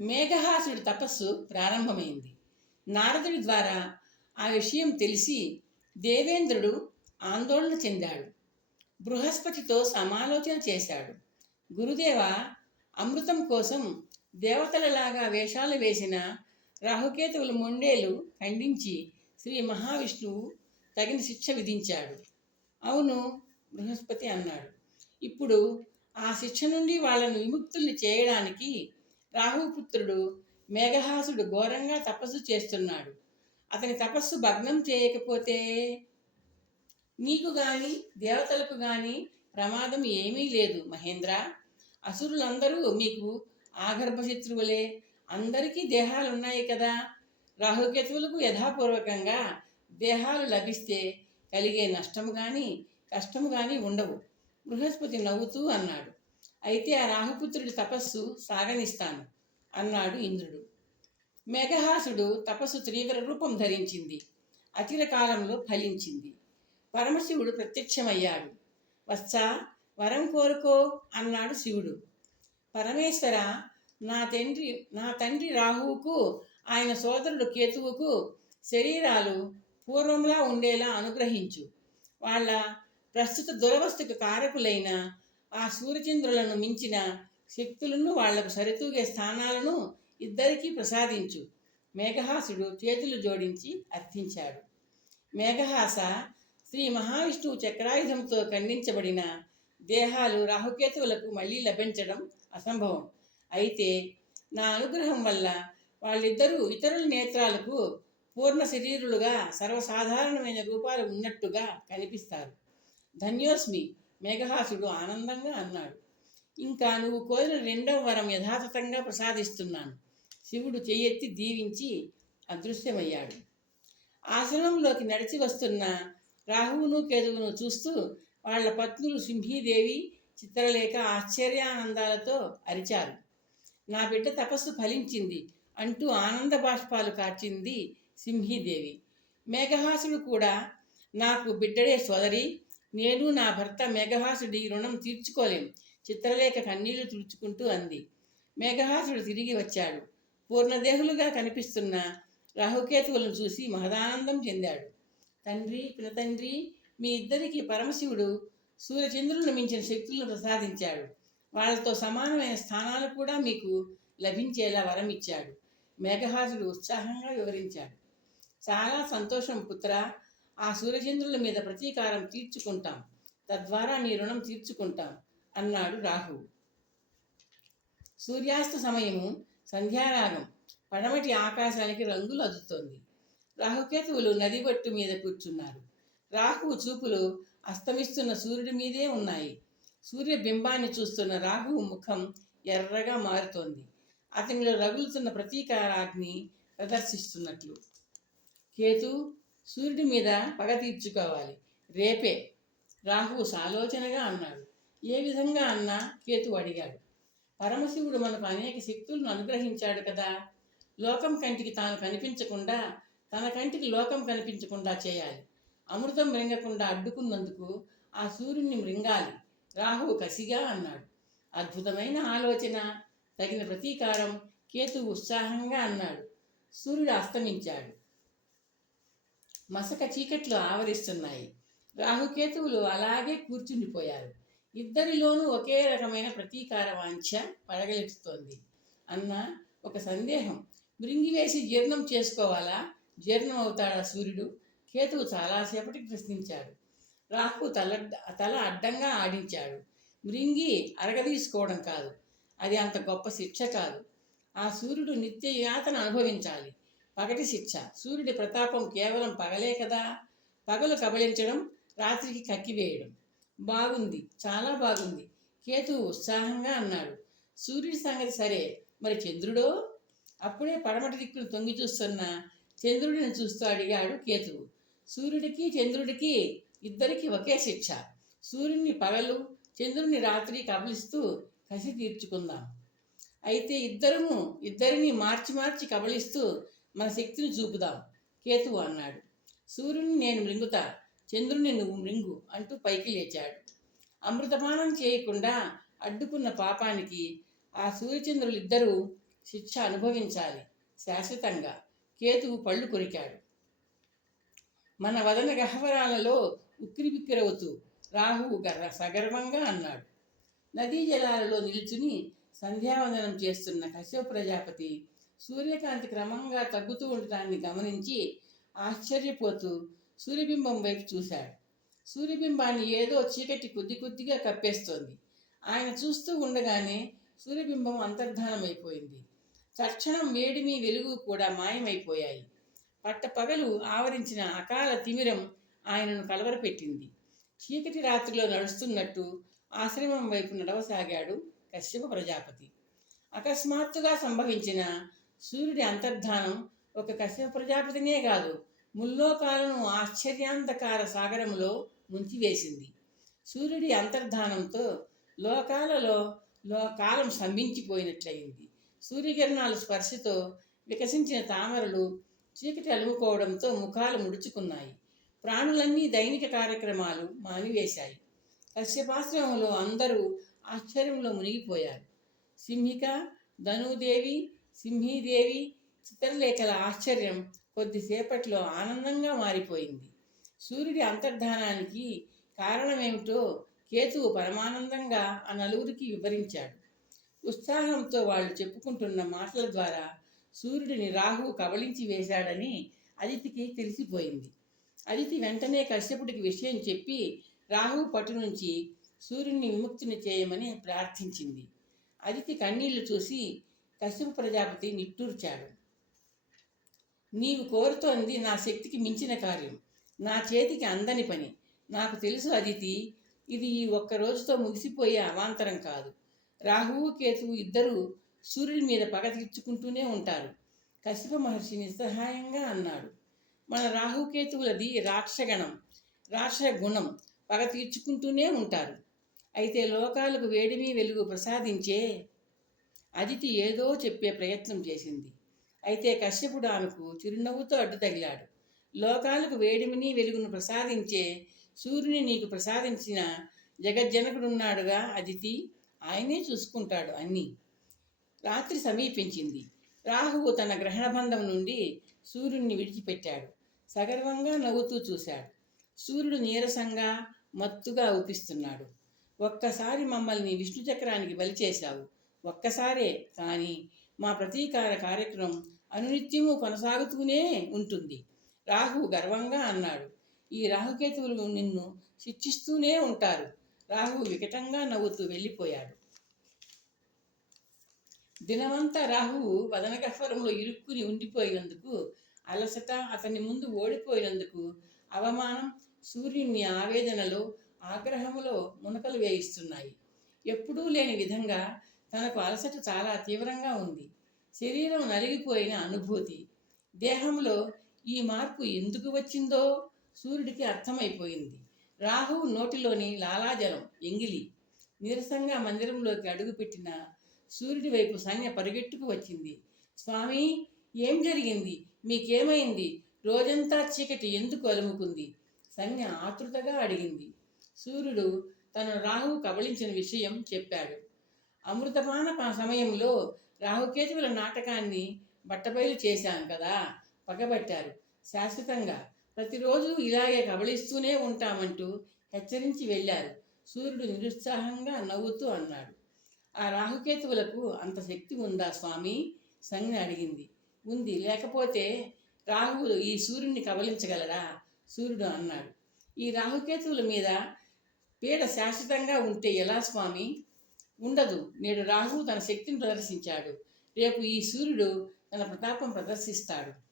మేఘహాసుడి తపస్సు ప్రారంభమైంది. నారదుడి ద్వారా ఆ విషయం తెలిసి దేవేంద్రుడు ఆందోళన చెందాడు. బృహస్పతితో సమాలోచన చేశాడు. గురుదేవ అమృతం కోసం దేవతలలాగా వేషాలు వేసిన రాహుకేతువుల మొండేలు ఖండించి శ్రీ మహావిష్ణువు తగిన శిక్ష విధించాడు. అవును బృహస్పతి అన్నాడు. ఇప్పుడు ఆ శిక్ష నుండి వాళ్ళను విముక్తుల్ని చేయడానికి రాహుపుత్రుడు మేఘహాసుడు ఘోరంగా తపస్సు చేస్తున్నాడు. అతని తపస్సు భగ్నం చేయకపోతే నీకు గాని దేవతలకు గాని ప్రమాదం ఏమీ లేదు మహేంద్ర. అసురులందరూ మీకు ఆగర్భ శత్రువులే అందరికీ దేహాలు ఉన్నాయి కదా. రాహుకేతువులకు యథాపూర్వకంగా దేహాలు లభిస్తే కలిగే నష్టము కానీ కష్టము కానీ ఉండవు. బృహస్పతి నవ్వుతూ అన్నాడు. అయితే ఆ రాహుపుత్రుడి తపస్సు సాగనిస్తాను అన్నాడు ఇంద్రుడు. మేఘహాసుడు తపస్సు తీవ్ర రూపం ధరించింది అచిర కాలంలో ఫలించింది. పరమశివుడు ప్రత్యక్షమయ్యాడు. వత్సా వరం కోరుకో అన్నాడు శివుడు. పరమేశ్వర నా తండ్రి నా తండ్రి రాహువుకు ఆయన సోదరుడు కేతువుకు శరీరాలు పూర్వంలా ఉండేలా అనుగ్రహించు. వాళ్ళ ప్రస్తుత దురవస్థకు కారకులైన ఆ సూర్యచంద్రులను మించిన శక్తులను వాళ్ళకు సరితూగే స్థానాలను ఇద్దరికీ ప్రసాదించు. మేఘహాసుడు చేతులు జోడించి అర్థించాడు. మేఘహాస శ్రీ మహావిష్ణువు చక్రాయుధంతో ఖండించబడిన దేహాలు రాహుకేతువులకు మళ్ళీ లభించడం అసంభవం. అయితే నా అనుగ్రహం వల్ల వాళ్ళిద్దరూ ఇతరుల నేత్రాలకు పూర్ణ శరీరులుగా సర్వసాధారణమైన రూపాలు ఉన్నట్టుగా కనిపిస్తారు. ధన్యోస్మి మేఘహాసుడు ఆనందంగా అన్నాడు. ఇంకా నువ్వు కోరిన రెండవ వరం యథాతథంగా ప్రసాదిస్తున్నాను. శివుడు చెయ్యెత్తి దీవించి అదృశ్యమయ్యాడు. ఆశ్రమంలోకి నడిచి వస్తున్న రాహువును కేతువును చూస్తూ వాళ్ళ పత్నులు సింహీదేవి చిత్రలేఖ ఆశ్చర్యానందాలతో అరిచారు. నా బిడ్డ తపస్సు ఫలించింది అంటూ ఆనంద బాష్పాలు కార్చింది సింహీదేవి. మేఘహాసుడు కూడా నాకు బిడ్డడే సోదరి నేను నా భర్త మేఘహాసుడి రుణం తీర్చుకోలేం. చిత్రలేఖ కన్నీళ్ళు తుడుచుకుంటూ అంది. మేఘహాసుడు తిరిగి వచ్చాడు. పూర్ణదేహులుగా కనిపిస్తున్న రాహుకేతువులను చూసి మహదానందం చెందాడు. తండ్రి పినతండ్రి మీ ఇద్దరికి పరమశివుడు సూర్యచంద్రులను మించిన శక్తులను ప్రసాదించాడు. వాళ్ళతో సమానమైన స్థానాలు కూడా మీకు లభించేలా వరం ఇచ్చాడు. మేఘహాసుడు ఉత్సాహంగా వివరించాడు. చాలా సంతోషం పుత్ర ఆ సూర్యచంద్రుల మీద ప్రతీకారం తీర్చుకుంటాం. తద్వారా మీ రుణం తీర్చుకుంటాం అన్నాడు రాహువు సూర్యాస్త సమయము సంధ్యారాగం. పడమటి ఆకాశానికి రంగులు అద్దుతోంది రాహుకేతువులు నది బొట్టు మీద కూర్చున్నారు. రాహువు చూపులు అస్తమిస్తున్న సూర్యుడి మీదే ఉన్నాయి. సూర్యబింబాన్ని చూస్తున్న రాహువు ముఖం ఎర్రగా మారుతోంది. అతనిలో రగులుతున్న ప్రతీకారాగ్ని ప్రదర్శిస్తున్నట్లు. కేతు సూర్యుడి మీద పగ తీర్చుకోవాలి. రేపే. రాహువు సాలోచనగా అన్నాడు. ఏ విధంగా అన్నా కేతు అడిగాడు. పరమశివుడు మనకు అనేక శక్తులను అనుగ్రహించాడు కదా. లోకం కంటికి తాను కనిపించకుండా తన కంటికి లోకం కనిపించకుండా చేయాలి. అమృతం మృంగకుండా అడ్డుకున్నందుకు ఆ సూర్యుడిని మృంగాలి. రాహువు కసిగా అన్నాడు. అద్భుతమైన ఆలోచన. తగిన ప్రతీకారం. కేతు ఉత్సాహంగా అన్నాడు. సూర్యుడు అస్తమించాడు. మసక చీకట్లు ఆవరిస్తున్నాయి. రాహుకేతువులు అలాగే కూర్చుండిపోయారు. ఇద్దరిలోనూ ఒకే రకమైన ప్రతీకార వాంఛ పడగలెత్తుతోంది అన్న ఒక సందేహం. మృంగివేసి జీర్ణం చేసుకోవాలా? జీర్ణం అవుతాడా సూర్యుడు? కేతువు చాలాసేపటికి ప్రశ్నించాడు. రాహు తల తల అడ్డంగా ఆడించాడు. మృంగి అరగదీసుకోవడం కాదు. అది అంత గొప్ప శిక్ష కాదు. ఆ సూర్యుడు నిత్య యాతను అనుభవించాలి. పగటి శిక్ష సూర్యుడి ప్రతాపం కేవలం పగలే కదా? పగలు కబళించడం రాత్రికి కక్కివేయడం బాగుంది చాలా బాగుంది. కేతు ఉత్సాహంగా అన్నాడు. సూర్యుడి సంగతి సరే మరి చంద్రుడో? అప్పుడే పడమటి దిక్కును తొంగి చూస్తున్న చంద్రుడిని చూస్తూ అడిగాడు కేతువు. సూర్యుడికి చంద్రుడికి ఇద్దరికి ఒకే శిక్ష. సూర్యుని పగలు చంద్రుని రాత్రి కబలిస్తూ కసి తీర్చుకుందాం. అయితే ఇద్దరము ఇద్దరిని మార్చి మార్చి కబలిస్తూ మన శక్తిని చూపుదాం. కేతువు అన్నాడు. సూర్యుని నేను మృంగుతా చంద్రుని నువ్వు మృంగు అంటూ పైకి లేచాడు. అమృతపానం చేయకుండా అడ్డుకున్న పాపానికి ఆ సూర్యచంద్రులిద్దరూ శిక్ష అనుభవించాలి శాశ్వతంగా. కేతువు పళ్ళు కొరికాడు. మన వదన గహ్వరాలలో ఉక్కిరిబిక్కిరవుతూ రాహువు గర్వ సగర్వంగా అన్నాడు. నదీ జలాలలో నిల్చుని సంధ్యావందనం చేస్తున్న కశ్యప ప్రజాపతి సూర్యకాంతి క్రమంగా తగ్గుతూ ఉండటాన్ని గమనించి ఆశ్చర్యపోతూ సూర్యబింబం వైపు చూశాడు. సూర్యబింబాన్ని ఏదో చీకటి కొద్ది కొద్దిగా కప్పేస్తోంది. ఆయన చూస్తూ ఉండగానే సూర్యబింబం అంతర్ధానమైపోయింది. తక్షణం వేడిమి వెలుగు కూడా మాయమైపోయాయి. పట్టపగలు ఆవరించిన అకాల తిమిరం ఆయనను కలవరపెట్టింది. చీకటి రాత్రిలో నడుస్తున్నట్టు ఆశ్రమం వైపు నడవసాగాడు కశ్యప ప్రజాపతి. అకస్మాత్తుగా సంభవించిన సూర్యుడి అంతర్ధానం ఒక కశ్యప ప్రజాపతినే కాదు ముల్లోకాలను ఆశ్చర్యాంతకార సాగరంలో ముంచివేసింది. సూర్యుడి అంతర్ధానంతో లోకాలలో లో కాలం స్తంభించిపోయినట్లయింది. సూర్యకిరణాలు స్పర్శతో వికసించిన తామరలు చీకటి అలుముకోవడంతో ముఖాలు ముడుచుకున్నాయి. ప్రాణులన్నీ దైనిక కార్యక్రమాలు మానివేశాయి. కశ్యపాశ్రమంలో అందరూ ఆశ్చర్యంలో మునిగిపోయారు. సింహిక ధనుదేవి సింహీదేవి చిత్రలేఖల ఆశ్చర్యం కొద్దిసేపట్లో ఆనందంగా మారిపోయింది. సూర్యుడి అంతర్ధానానికి కారణమేమిటో కేతువు పరమానందంగా ఆ నలుగురికి వివరించాడు. ఉత్సాహంతో వాళ్ళు చెప్పుకుంటున్న మాటల ద్వారా సూర్యుడిని రాహువు కబళించి వేశాడని అదితికి తెలిసిపోయింది. అదితి వెంటనే కశ్యపుడికి విషయం చెప్పి రాహువు పట్టు నుంచి సూర్యుడిని విముక్తిని చేయమని ప్రార్థించింది. అదితి కన్నీళ్ళు చూసి కశ్యప ప్రజాపతి నిట్టూర్చాడు నీవు కోరుతోంది నా శక్తికి మించిన కార్యం. నా చేతికి అందని పని. నాకు తెలుసు అదితి ఇది ఈ ఒక్క రోజుతో ముగిసిపోయే అవాంతరం కాదు. రాహువు కేతువు ఇద్దరూ సూర్యుడి మీద పగ తీర్చుకుంటూనే ఉంటారు. కశ్యప మహర్షి నిస్సహాయంగా అన్నాడు. మన రాహుకేతువులది రాక్షగణం రాక్ష గుణం. పగ తీర్చుకుంటూనే ఉంటారు. అయితే లోకాలకు వేడిమి వెలుగు ప్రసాదించే అదితి ఏదో చెప్పే ప్రయత్నం చేసింది. అయితే కశ్యపుడు ఆమెకు చిరునవ్వుతో అడ్డు తగిలాడు. లోకాలకు వేడిమిని వెలుగును ప్రసాదించే సూర్యుని నీకు ప్రసాదించిన జగజ్జనకుడున్నాడుగా అదితి. ఆయనే చూసుకుంటాడు అన్నీ. రాత్రి సమీపించింది. రాహువు తన గ్రహణబంధం నుండి సూర్యుడిని విడిచిపెట్టాడు. సగర్వంగా నవ్వుతూ చూశాడు. సూర్యుడు నీరసంగా మత్తుగా ఊపిస్తున్నాడు. ఒక్కసారి మమ్మల్ని విష్ణు చక్రానికి బలి చేశావు. ఒక్కసారే కానీ మా ప్రతీకార కార్యక్రమం అనునిత్యము కొనసాగుతూనే ఉంటుంది. రాహు గర్వంగా అన్నాడు. ఈ రాహుకేతువులు నిన్ను శిక్షిస్తూనే ఉంటారు. రాహు వికటంగా నవ్వుతూ వెళ్ళిపోయాడు. దినమంతా రాహువు వదనగహ్వరంలో ఇరుక్కుని ఉండిపోయినందుకు అలసట అతని ముందు ఓడిపోయినందుకు అవమానం సూర్యుని ఆవేదనలో ఆగ్రహములో మునకలు వేయిస్తున్నాయి. ఎప్పుడూ లేని విధంగా తనకు అలసట చాలా తీవ్రంగా ఉంది. శరీరం నలిగిపోయిన అనుభూతి. దేహంలో ఈ మార్పు ఎందుకు వచ్చిందో సూర్యుడికి అర్థమైపోయింది. రాహువు నోటిలోని లాలాజలం ఎంగిలి. నీరసంగా మందిరంలోకి అడుగుపెట్టిన సూర్యుడి వైపు సంజ్ఞ పరిగెట్టుకు వచ్చింది. స్వామి ఏం జరిగింది? మీకేమైంది? రోజంతా చీకటి ఎందుకు అలుముకుంది? సంజ్ఞ ఆతృతగా అడిగింది. సూర్యుడు తను రాహువు కబళించిన విషయం చెప్పాడు. అమృతపాన సమయంలో రాహుకేతువుల నాటకాన్ని బట్టబయలు చేశాను కదా పగబట్టారు. శాశ్వతంగా ప్రతిరోజు ఇలాగే కబళిస్తూనే ఉంటామంటూ హెచ్చరించి వెళ్ళారు. సూర్యుడు నిరుత్సాహంగా నవ్వుతూ అన్నాడు. ఆ రాహుకేతువులకు అంత శక్తి ఉందా స్వామి? సంజ్ఞ అడిగింది. ఉంది లేకపోతే రాహువులు ఈ సూర్యుడిని కబలించగలరా సూర్యుడు అన్నాడు. ఈ రాహుకేతువుల మీద పీడ శాశ్వతంగా ఉంటే ఎలా స్వామి? ఉండదు. నేడు రాహువు తన శక్తిని ప్రదర్శించాడు. రేపు ఈ సూర్యుడు తన ప్రతాపం ప్రదర్శిస్తాడు.